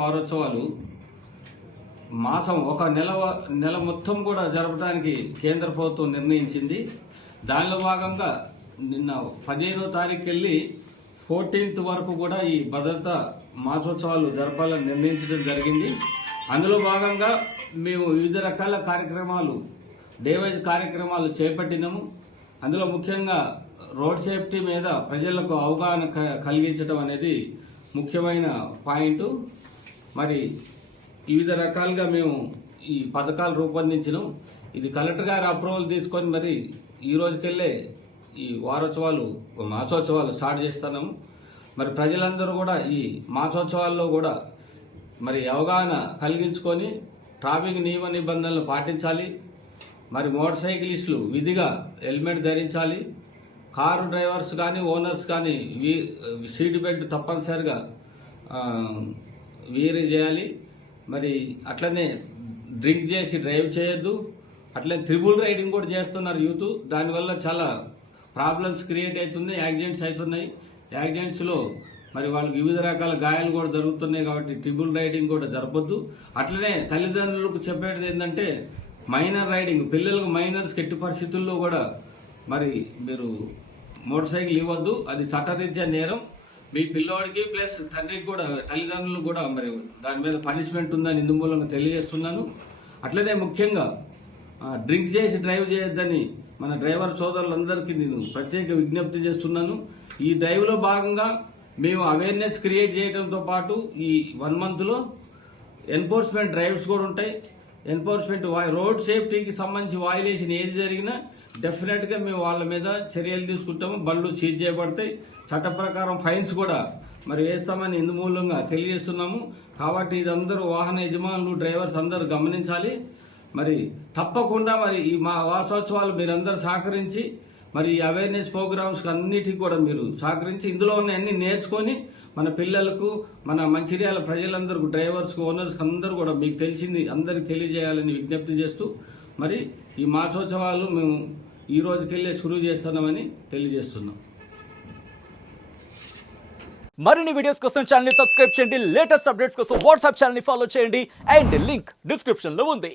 వారోత్సవాలు మాసం ఒక నెల మొత్తం కూడా జరపడానికి కేంద్ర ప్రభుత్వం నిర్ణయించింది. దానిలో భాగంగా నిన్న 15వ తారీఖు వెళ్ళి 14th వరకు కూడా ఈ భద్రతా మాసోత్సవాలు జరపాలని నిర్ణయించడం జరిగింది. అందులో భాగంగా మేము వివిధ రకాల కార్యక్రమాలు డేవైజ్ కార్యక్రమాలు చేపట్టినాము. అందులో ముఖ్యంగా రోడ్ సేఫ్టీ మీద ప్రజలకు అవగాహన కలిగించడం అనేది ముఖ్యమైన పాయింట్. మరి వివిధ రకాలుగా మేము ఈ పథకాలు రూపొందించినాం. ఇది కలెక్టర్ గారి అప్రూవల్ తీసుకొని మరి ఈ రోజుకెళ్ళే ఈ వారోత్సవాలు మాసోత్సవాలు స్టార్ట్ చేస్తున్నాము. మరి ప్రజలందరూ కూడా ఈ మాసోత్సవాల్లో కూడా మరి అవగాహన కలిగించుకొని ట్రాఫిక్ నియమ నిబంధనలు పాటించాలి. మరి మోటార్ సైకిలిస్టులు విధిగా హెల్మెట్ ధరించాలి. కారు డ్రైవర్స్ కానీ ఓనర్స్ కానీ సీట్ బెల్ట్ తప్పనిసరిగా వీరి చేయాలి. మరి అట్లనే డ్రింక్ చేసి డ్రైవ్ చేయొద్దు. అట్లనే త్రిబుల్ రైడింగ్ కూడా చేస్తున్నారు యూత్. దానివల్ల చాలా ప్రాబ్లమ్స్ క్రియేట్ అవుతుంది, యాక్సిడెంట్స్ అవుతున్నాయి. యాక్సిడెంట్స్లో మరి వాళ్ళకి వివిధ రకాల గాయాలు కూడా జరుగుతున్నాయి. కాబట్టి ట్రిబుల్ రైడింగ్ కూడా జరపొద్దు. అట్లనే తల్లిదండ్రులకు చెప్పేది ఏంటంటే మైనర్ రైడింగ్, పిల్లలకు మైనర్స్కి ఎట్టి పరిస్థితుల్లో కూడా మరి మీరు మోటార్ సైకిల్ ఇవ్వద్దు. అది చట్టరీత్యా నేరం. మీ పిల్లోడికి ప్లస్ తండ్రికి కూడా తల్లిదండ్రులు కూడా మరి దాని మీద పనిష్మెంట్ ఉందని ఇందు మూలంగా తెలియజేస్తున్నాను. అట్లనే ముఖ్యంగా డ్రింక్ చేసి డ్రైవ్ చేయొద్దని మన డ్రైవర్ సోదరులందరికీ నేను ప్రత్యేక విజ్ఞప్తి చేస్తున్నాను. ఈ డ్రైవ్లో భాగంగా మేము అవేర్నెస్ క్రియేట్ చేయడంతో పాటు ఈ 1 monthలో ఎన్ఫోర్స్మెంట్ డ్రైవ్స్ కూడా ఉంటాయి. ఎన్ఫోర్స్మెంట్ రోడ్ సేఫ్టీకి సంబంధించి వాయిలేషన్ ఏది జరిగినా డెఫినెట్గా మేము వాళ్ళ మీద చర్యలు తీసుకుంటాము. బండ్లు సీజ్ చేయబడతాయి. చట్ట ప్రకారం ఫైన్స్ కూడా మరి వేస్తామని ఇందు మూలంగా తెలియజేస్తున్నాము. కాబట్టి ఇదందరూ వాహన యజమానులు డ్రైవర్స్ అందరూ గమనించాలి. మరి తప్పకుండా మరి ఈ మా వాసోత్సవాలు మీరందరూ సహకరించి మరి ఈ అవేర్నెస్ ప్రోగ్రామ్స్ అన్నిటికీ కూడా మీరు సహకరించి ఇందులో ఉన్న అన్ని నేర్చుకొని మన పిల్లలకు మన మంచిర్యాల ప్రజలందరికీ డ్రైవర్స్కి ఓనర్స్కి అందరూ కూడా మీకు తెలిసింది అందరికి తెలియజేయాలని విజ్ఞప్తి చేస్తూ మరి ఈ మాసోత్సవాలు మేము ఈ రోజుకెళ్ళే షురూ చేస్తున్నామని తెలియజేస్తున్నాం. మరిన్ని వీడియోస్ కోసం ఛానల్ ని సబ్స్క్రైబ్ చేయండి. లేటెస్ట్ అప్డేట్స్ కోసం వాట్సాప్ ఛానల్ ని ఫాలో చేయండి. అండ్ లింక్ డిస్క్రిప్షన్ లో ఉంది.